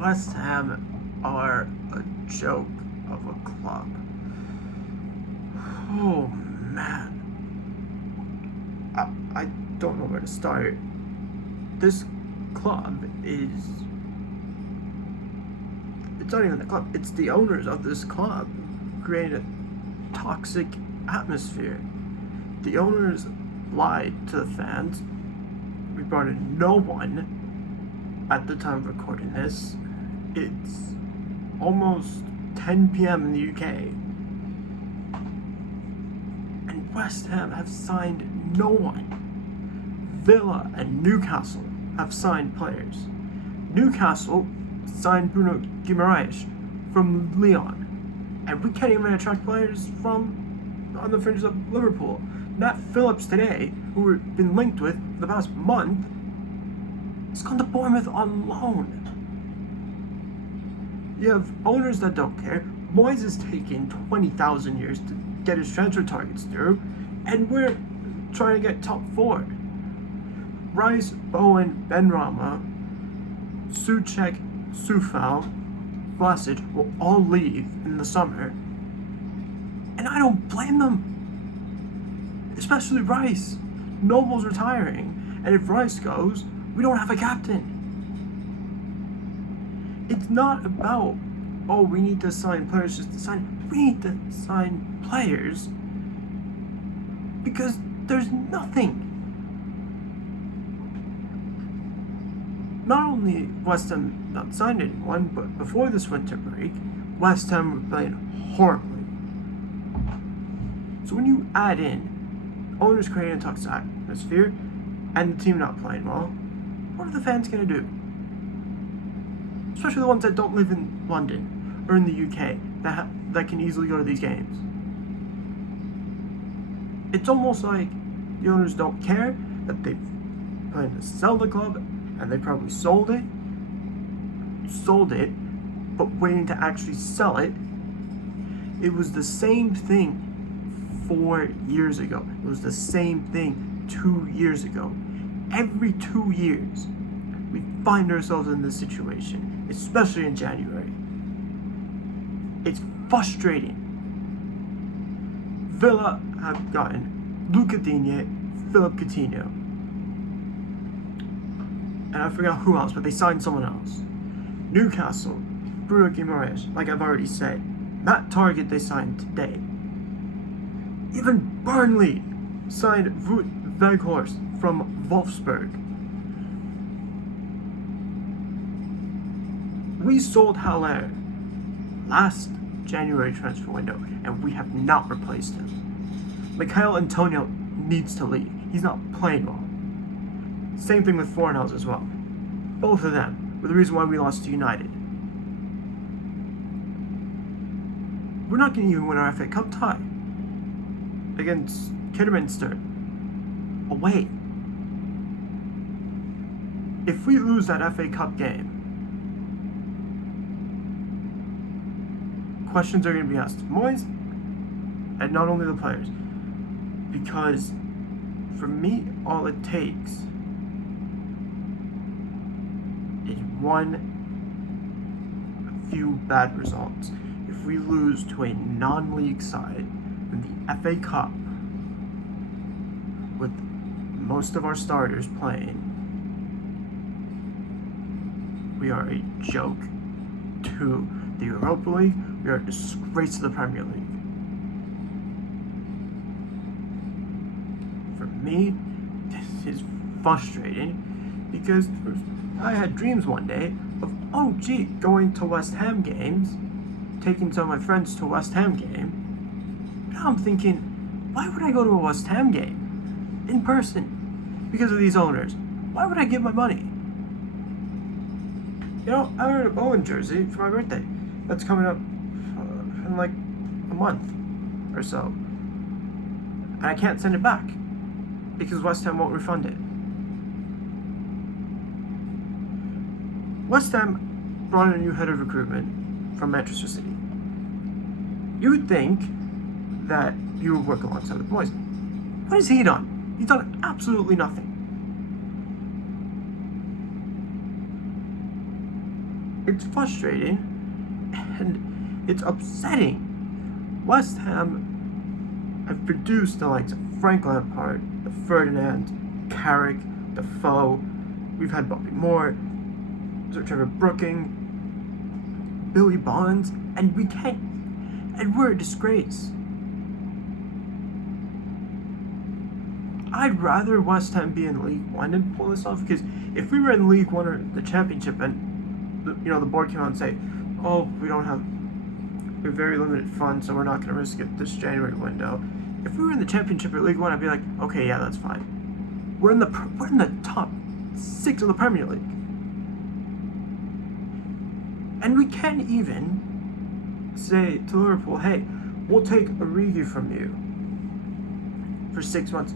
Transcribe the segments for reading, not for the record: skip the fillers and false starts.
West Ham are a joke of a club. Oh man, I don't know where to start. This club is. It's not even the club, it's the owners of this club who created a toxic atmosphere. The owners lied to the fans. We brought in no one at the time of recording this. It's almost 10 p.m. in the UK. And West Ham have signed no one. Villa and Newcastle have signed players. Newcastle signed Bruno Guimaraes from Lyon. And we can't even attract players from on the fringes of Liverpool. Nat Phillips today, who we've been linked with for the past month, has gone to Bournemouth on loan. You have owners that don't care. Moyes is taking 20,000 years to get his transfer targets through, and we're trying to get top four. Rice, Bowen, Benrahma, Souček, Coufal, Vlasic will all leave in the summer, and I don't blame them. Especially Rice. Noble's retiring, and if Rice goes, we don't have a captain. It's not about, oh, we need to sign players just to sign. We need to sign players because there's nothing. Not only West Ham not signed anyone, but before this winter break, West Ham were playing horribly. So when you add in owners creating a toxic atmosphere and the team not playing well, what are the fans going to do? Especially the ones that don't live in London or in the UK that can easily go to these games. It's almost like the owners don't care that they plan to sell the club, and they probably sold it, but waiting to actually sell it. It was the same thing 4 years ago. It was the same thing 2 years ago. Every 2 years, we find ourselves in this situation, especially in January. It's frustrating. Villa have gotten Luca Digne, Philip Coutinho, and I forgot who else, but they signed someone else. Newcastle, Bruno Guimaraes, like I've already said. Matt Target they signed today. Even Burnley signed Wout Weghorst from Wolfsburg. We sold Haller last January transfer window, and we have not replaced him. Michail Antonio needs to leave. He's not playing well. Same thing with Fornals as well. Both of them were the reason why we lost to United. We're not going to even win our FA Cup tie against Kidderminster away. If we lose that FA Cup game, questions are going to be asked to Moyes and not only the players. Because for me, all it takes is a few bad results. If we lose to a non-league side in the FA Cup with most of our starters playing, we are a joke to the Europa League. We are a disgrace to the Premier League. For me, this is frustrating because I had dreams one day of, going to West Ham games, taking some of my friends to a West Ham game. Now I'm thinking, why would I go to a West Ham game in person? Because of these owners. Why would I give my money? You know, I ordered a Bowen jersey for my birthday. That's coming up in like a month or so. And I can't send it back because West Ham won't refund it. West Ham brought in a new head of recruitment from Manchester City. You would think that he would work alongside with Moyes. What has he done? He's done absolutely nothing. It's frustrating and it's upsetting. West Ham have produced the likes of Frank Lampard, the Ferdinand, Carrick, Defoe. We've had Bobby Moore, Sir Trevor Brooking, Billy Bonds, and we're a disgrace. I'd rather West Ham be in League One and pull this off, because if we were in League One or the Championship and the board came out and say, oh, we have very limited funds, so we're not going to risk it this January window. If we were in the Championship or League One, I'd be like, okay, yeah, that's fine. We're in the top 6 of the Premier League, and we can't even say to Liverpool, hey, we'll take Origi from you for 6 months.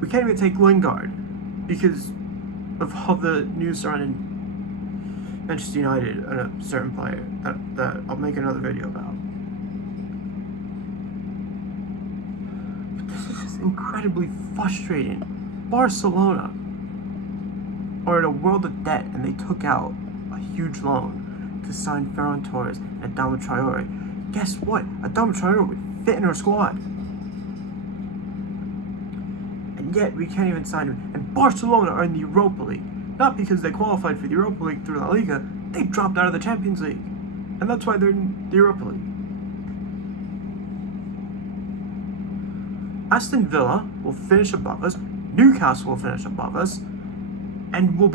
We can't even take Lingard because of all the news surrounding Manchester United and a certain player that I'll make another video about. But this is just incredibly frustrating. Barcelona are in a world of debt, and they took out a huge loan to sign Ferran Torres and Adama Traore. Guess what? Adama Traore would fit in our squad. And yet we can't even sign him. And Barcelona are in the Europa League. Not because they qualified for the Europa League through La Liga, they dropped out of the Champions League. And that's why they're in the Europa League. Aston Villa will finish above us, Newcastle will finish above us, and we'll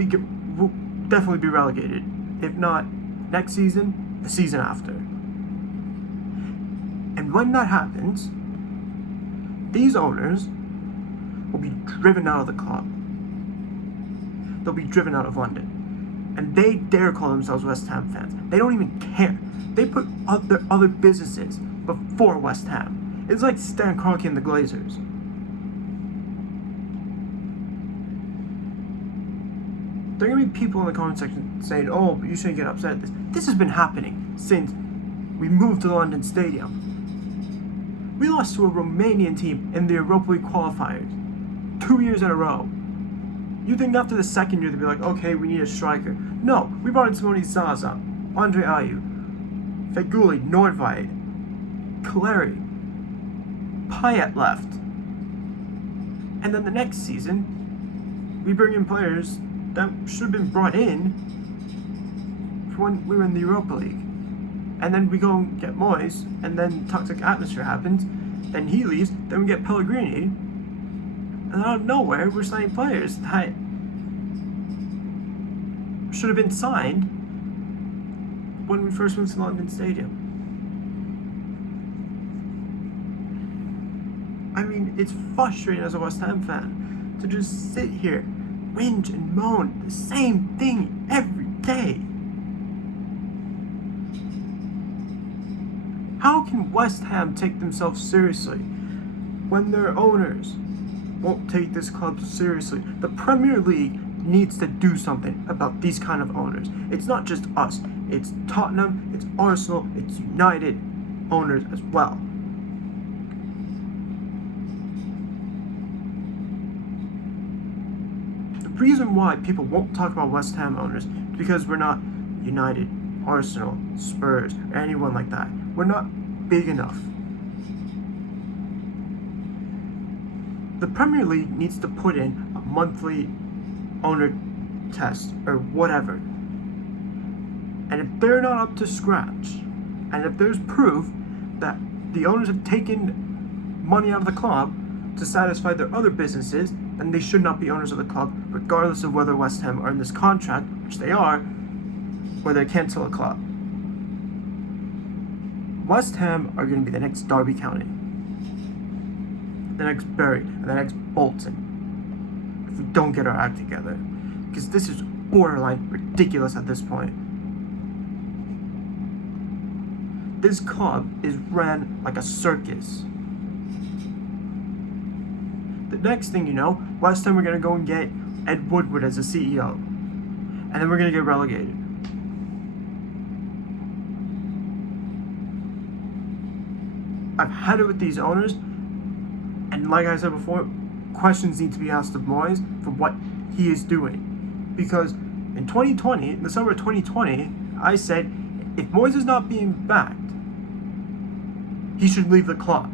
definitely be relegated. If not next season, the season after. And when that happens, these owners will be driven out of the club. They'll be driven out of London. And they dare call themselves West Ham fans. They don't even care. They put other businesses before West Ham. It's like Stan Kroenke and the Glazers. There are going to be people in the comment section saying, oh, but you shouldn't get upset at this. This has been happening since we moved to the London Stadium. We lost to a Romanian team in the Europa League qualifiers 2 years in a row. You think after the second year they'd be like, okay, we need a striker. No, we brought in Simone Zaza, Andre Ayew, Feghouli, Nordtveit, Caleri, Payet left. And then the next season, we bring in players that should have been brought in for when we were in the Europa League. And then we go and get Moyes, and then toxic atmosphere happens, then he leaves, then we get Pellegrini, and out of nowhere, we're signing players that should have been signed when we first moved to London Stadium. I mean, it's frustrating as a West Ham fan to just sit here, whinge and moan the same thing every day. How can West Ham take themselves seriously when their owners won't take this club seriously? The Premier League needs to do something about these kind of owners. It's not just us. It's Tottenham, it's Arsenal, it's United owners as well. The reason why people won't talk about West Ham owners is because we're not United, Arsenal, Spurs, or anyone like that. We're not big enough. The Premier League needs to put in a monthly owner test or whatever. And if they're not up to scratch, and if there's proof that the owners have taken money out of the club to satisfy their other businesses, then they should not be owners of the club, regardless of whether West Ham are in this contract, which they are, or they cancel a club. West Ham are going to be the next Derby County, the next Bury, and the next Bolton, if we don't get our act together. Because this is borderline ridiculous at this point. This club is ran like a circus. The next thing you know, West Ham are going to go and get Ed Woodward as a CEO. And then we're going to get relegated. I've had it with these owners, and like I said before, questions need to be asked of Moyes for what he is doing. Because In 2020, in the summer of 2020, I said, if Moyes is not being backed, he should leave the club.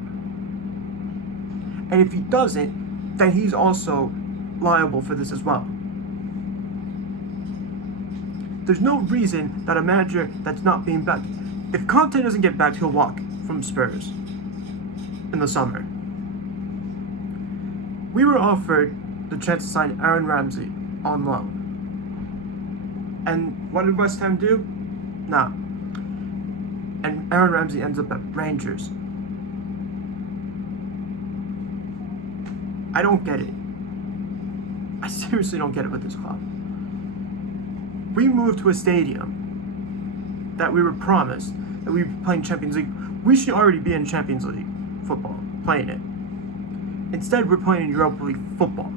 And if he doesn't, then he's also liable for this as well. There's no reason that a manager that's not being backed, if Conte doesn't get backed, he'll walk from Spurs in the summer. We were offered the chance to sign Aaron Ramsey on loan. And what did West Ham do? Nah. And Aaron Ramsey ends up at Rangers. I don't get it. I seriously don't get it with this club. We moved to a stadium that we were promised that we'd be playing Champions League. We should already be in Champions League football, playing it. Instead, we're playing in Europa League football.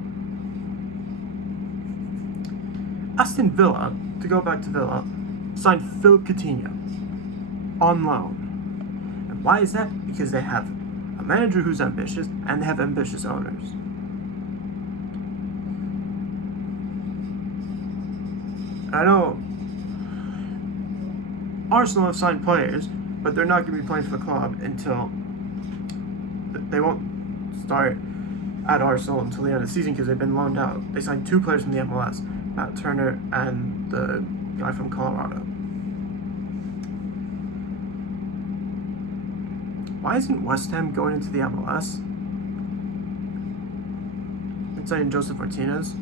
Aston Villa, to go back to Villa, signed Philippe Coutinho on loan. And why is that? Because they have a manager who's ambitious and they have ambitious owners. I know Arsenal have signed players, but they're not going to be playing for the club until they won't start at Arsenal until the end of the season because they've been loaned out. They signed 2 players from the MLS, Matt Turner and the guy from Colorado. Why isn't West Ham going into the MLS and signing Joseph Martinez?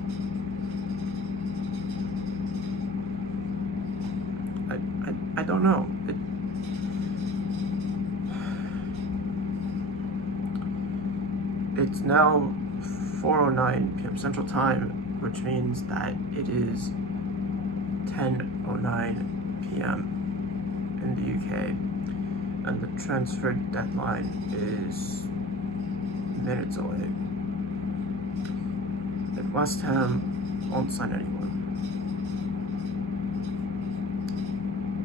I don't know. It's now 4:09 p.m. Central Time, which means that it is 10:09 p.m. in the UK, and the transfer deadline is minutes away. And West Ham won't sign anyone.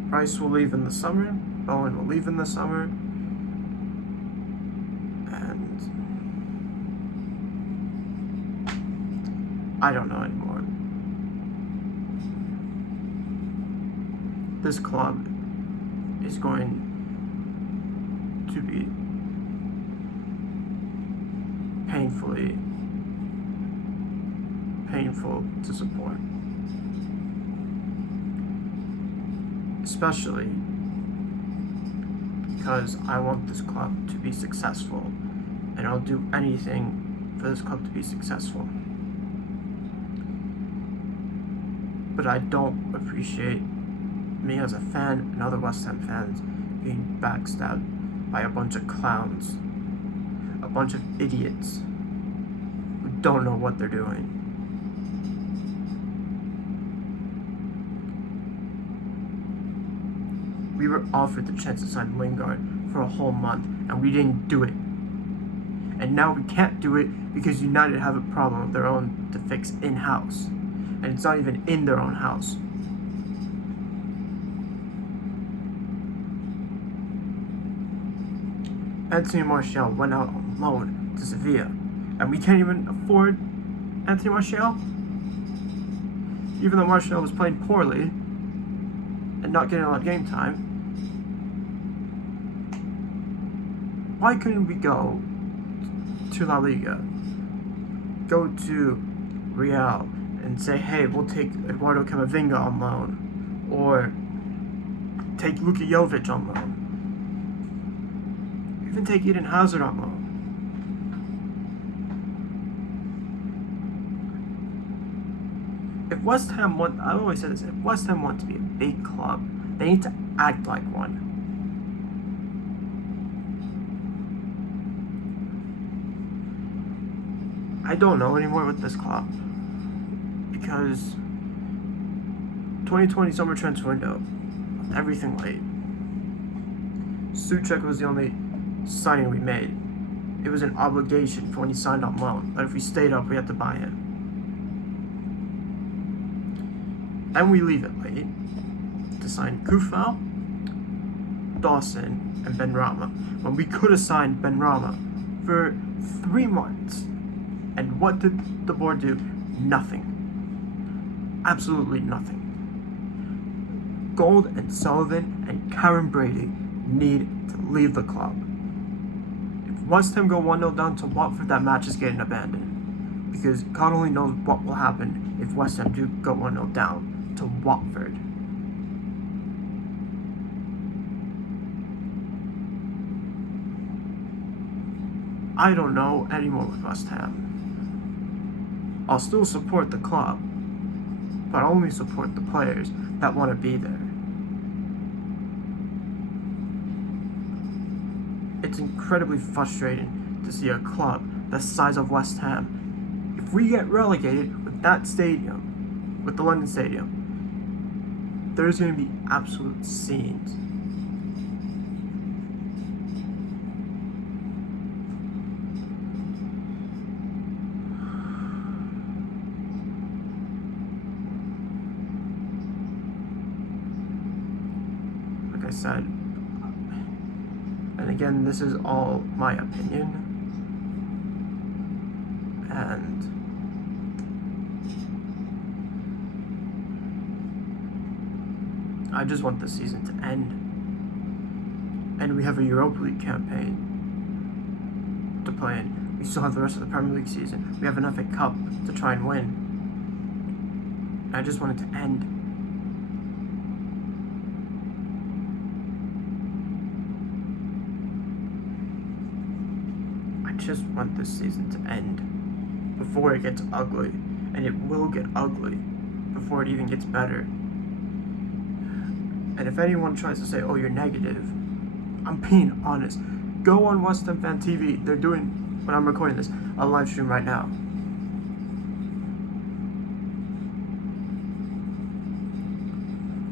Rice will leave in the summer, Bowen will leave in the summer, and I don't know anymore. This club is going to be painful to support. Especially because I want this club to be successful, and I'll do anything for this club to be successful. But I don't appreciate me as a fan and other West Ham fans being backstabbed by a bunch of clowns, a bunch of idiots who don't know what they're doing. We were offered the chance to sign Lingard for a whole month, and we didn't do it. And now we can't do it because United have a problem of their own to fix in-house. And it's not even in their own house. Anthony Martial went out on loan to Sevilla, and we can't even afford Anthony Martial. Even though Martial was playing poorly and not getting a lot of game time, why couldn't we go to La Liga, go to Real, and say, hey, we'll take Eduardo Camavinga on loan, or take Luka Jovic on loan, even take Eden Hazard on loan. If West Ham want, I've always said this, if West Ham want to be a big club, they need to act like one. I don't know anymore with this club, because 2020 summer transfer window, everything late. Souček was the only signing we made. It was an obligation for when he signed on loan, that if we stayed up, we had to buy him. And we leave it late to sign Kufal, Dawson, and Benrahma, when we could have signed Benrahma for 3 months. And what did the board do? Nothing. Absolutely nothing. Gold and Sullivan and Karen Brady need to leave the club. If West Ham go 1-0 down to Watford, that match is getting abandoned. Because God only knows what will happen if West Ham do go 1-0 down to Watford. I don't know anyone with West Ham. I'll still support the club, but I'll only support the players that want to be there. It's incredibly frustrating to see a club the size of West Ham. If we get relegated with that stadium, with the London Stadium, there's going to be absolute scenes. Like I said, and again, this is all my opinion, and I just want the season to end, and we have a Europa League campaign to play in. We still have the rest of the Premier League season. We have an FA Cup to try and win. I just want it to end. I just want this season to end before it gets ugly, and it will get ugly before it even gets better. And if anyone tries to say, oh, you're negative, I'm being honest. Go on West Ham Fan TV. They're doing, when I'm recording this, a live stream right now.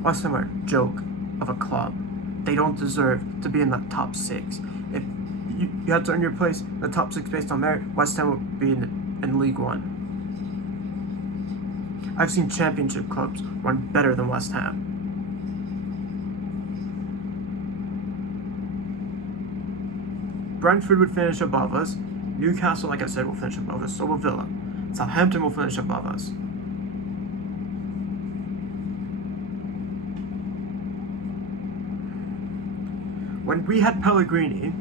West Ham are a joke of a club. They don't deserve to be in the top 6. If you had to earn your place in the top 6 based on merit, West Ham would be in League One. I've seen championship clubs run better than West Ham. Brentford would finish above us. Newcastle, like I said, will finish above us. So will Villa. Southampton will finish above us. When we had Pellegrini,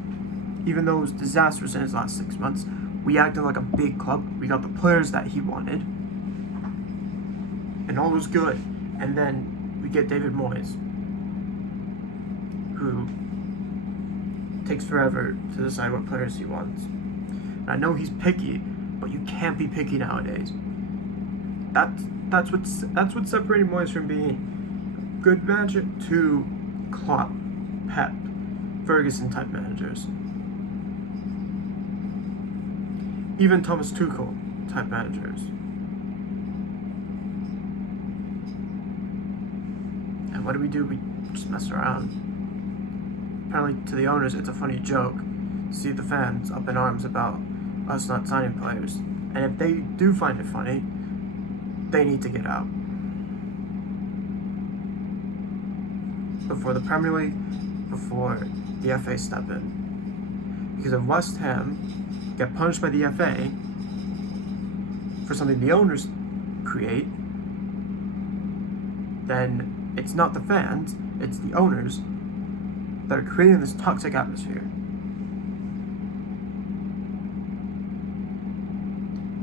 even though it was disastrous in his last 6 months, we acted like a big club. We got the players that he wanted. And all was good. And then we get David Moyes, who takes forever to decide what players he wants. And I know he's picky, but you can't be picky nowadays. That's what's separating Moyes from being a good manager to Klopp, Pep, Ferguson type managers. Even Thomas Tuchel type managers. And what do? We just mess around. Apparently to the owners it's a funny joke to see the fans up in arms about us not signing players. And if they do find it funny, they need to get out. Before the Premier League, before the FA step in. Because if West Ham get punished by the FA for something the owners create, then it's not the fans, it's the owners that are creating this toxic atmosphere.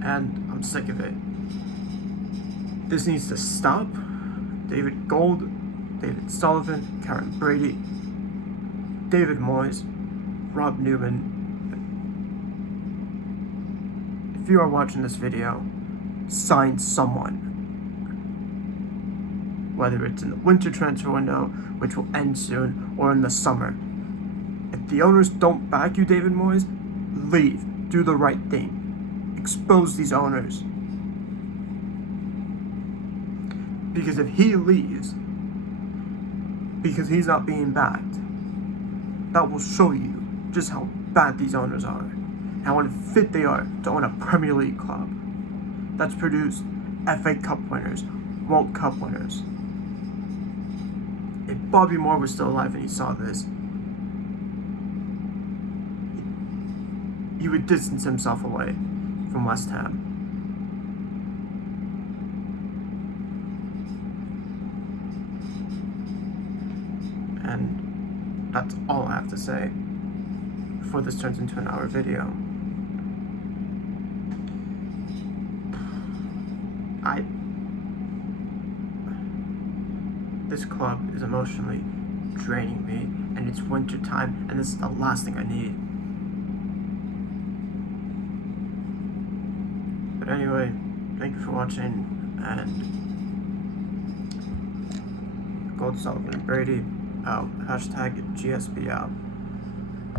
And I'm sick of it. This needs to stop. David Gold, David Sullivan, Karen Brady, David Moyes, Rob Newman. If you are watching this video, sign someone. Whether it's in the winter transfer window, which will end soon, or in the summer. If the owners don't back you, David Moyes, leave. Do the right thing. Expose these owners. Because if he leaves, because he's not being backed, that will show you just how bad these owners are, and how unfit they are to own a Premier League club that's produced FA Cup winners, World Cup winners. If Bobby Moore was still alive and he saw this, he would distance himself away from West Ham. And that's all I have to say before this turns into an hour video. This club is emotionally draining me, and it's winter time, and this is the last thing I need. But anyway, thank you for watching, and Gold, Sullivan, and Brady out. Hashtag GSB out.